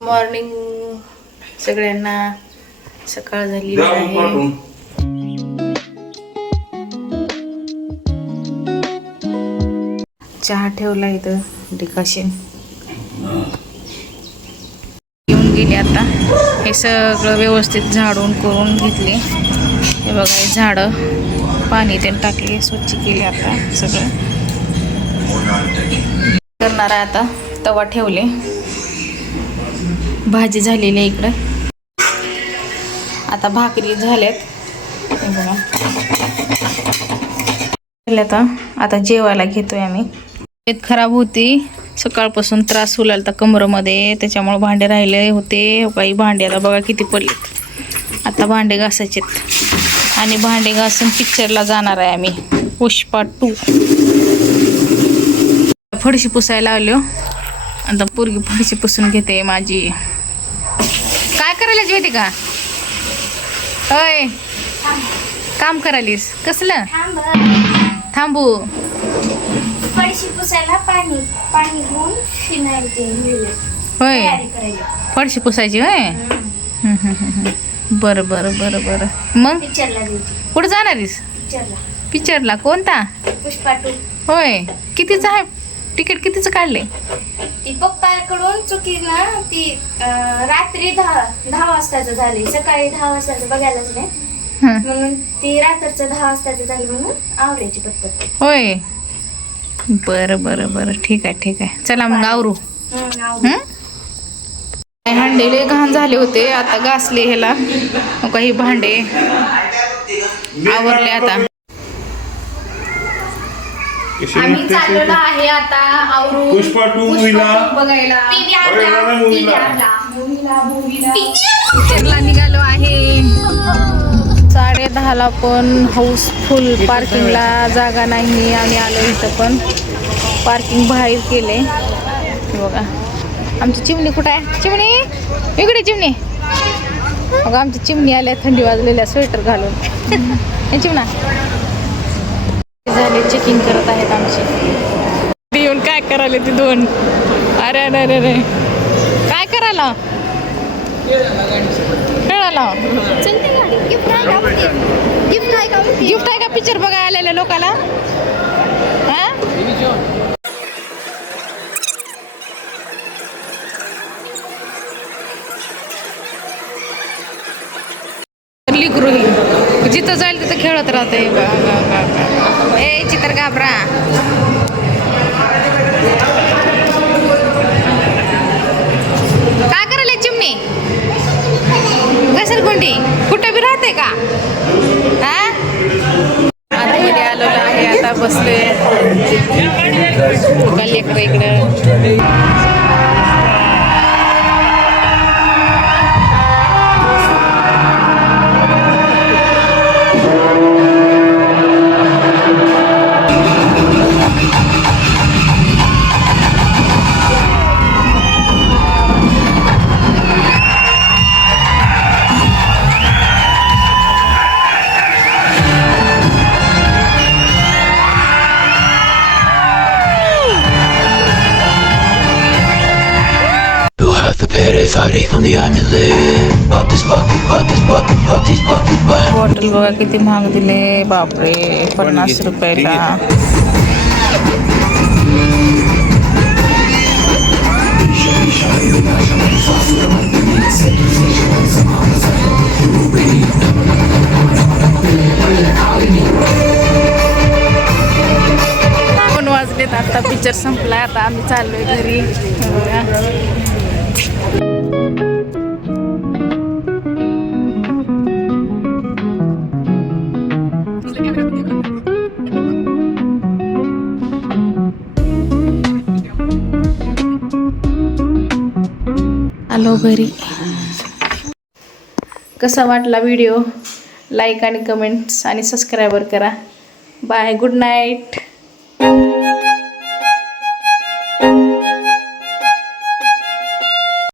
Morning सगळ्यांना. सकाळ झाली आहे. चहा ठेवला इथं डिकाशन. येऊन गेले आता. हे सगळं व्यवस्थित झाडून करून घेतले. हे बघा हे झाडं. पाणी ते टाकले स्वच्छ केले आता सगळं. करणार आहे आता तवा ठेवले. भाजी झालेली आहे इकडं. आता भाकरी झाल्यात. बघा. झाल्या आता आता जेवायला घेतोय आम्ही. तब्येत खराब होती. सकाळपासून त्रास होऊ लागला कमरमध्ये. त्याच्यामुळे भांडे राहिले होते. हो काही भांडे आता बघा किती पडलेत. आता भांडे घासायचेत. आणि भांडे घासून पिक्चरला जाणार आहे आम्ही. पुष्पा टू फडशी पुसायला आलो. आता पोरगी फडशी पुसून घेते माझी. काय करायला माहिती का? होय काम करायलीस. कसलं? थांबू. फळशी पुसायला पाणी पाणी घेऊन. होय. फडशी पुसायची होय. बरं बरं बरं बरं. मग? कुठं जाणारीस पिक्चरला. पिक्चरला. कोणता? पुष्पा टू. होय. कितीचं आहे? तिकीट कितीचं काढले? ती पप्पाकडून चुकीनं ती अं, रात्री दहा दहा वाजताचं झाली. सकाळी दहा वाजताचं बघायलाच नाही. हं. म्हणून ती रात्रचं दहा वाजताचं झाली म्हणून आवडायची पटपट. होय. बरं बरं बरं. ठीक आहे ठीक आहे. चला मग आवरू. आवडली. हं? भांडे घाण झाले होते. आता घासले ह्याला. मग काही भांडे आवरले आता. आम्ही चाललेलो आहे आता आवरू पुष्पा टू पुष्पा movie ला. two बघायला. पिक्चरला निघालो आहे. साडे दहाला पण हाऊसफुल पार्किंगला जागा नाही आणि आलो इथं पण. पार्किंग बाहेर केले. बघा. आमची चिमणी कुठं आहे? चिमणी? इकडे चिमणी. बघा आमची चिमणी आल्या थंडी वाजलेल्या स्वेटर घालून. हे चिमणा. चेकिंग करत आहेत आमची. येऊन काय करायला ते दोन? अरे अरे अरे अरे. काय करायला? गाडी. गिफ्ट आहे का पिक्चर बघायला आलेल्या लोकाला? जिथं जाईल तिथं खेळत राहते. ए चित्र घाबरा. काय करायला चिमणी? घसरगुंडी कुठे बी राहते का? हा आतमध्ये आलेलो आहे आता बसले इकडं. बॉटल बघा किती महाग दिले बापरे पन्नास रुपयाला. दोन वाजलेत आता पिक्चर संपला आता आम्ही चाललोय घरी. हे आलो घरी. कसा वाटला व्हिडिओ लाईक आणि कमेंट्स आणि सबस्क्रायबर करा. Bye good night